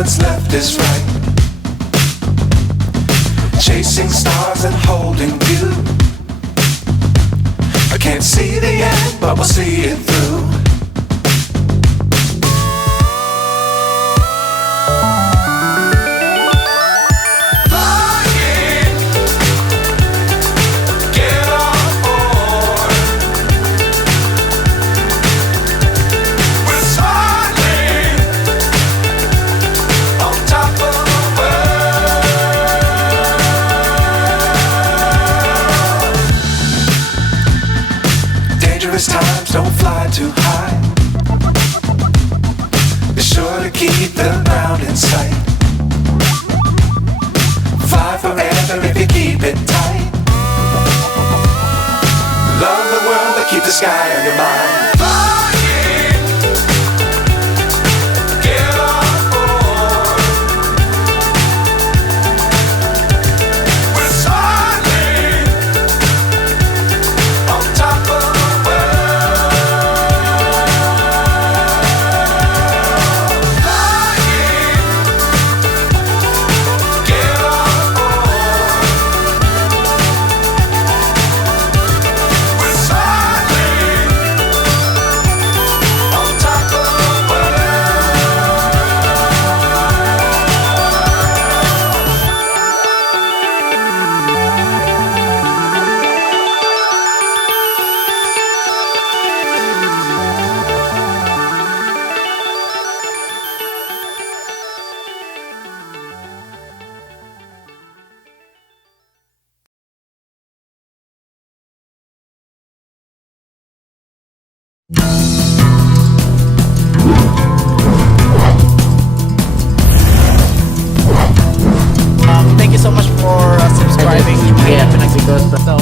what's left is right. Chasing stars and holding you. I can't see the end, but we'll see it through. Times don't fly too high. Be sure to keep the ground in sight. Fly forever if you keep it tight. Love the world but keep the sky on your mind. Thank you so much for subscribing. Yeah, because So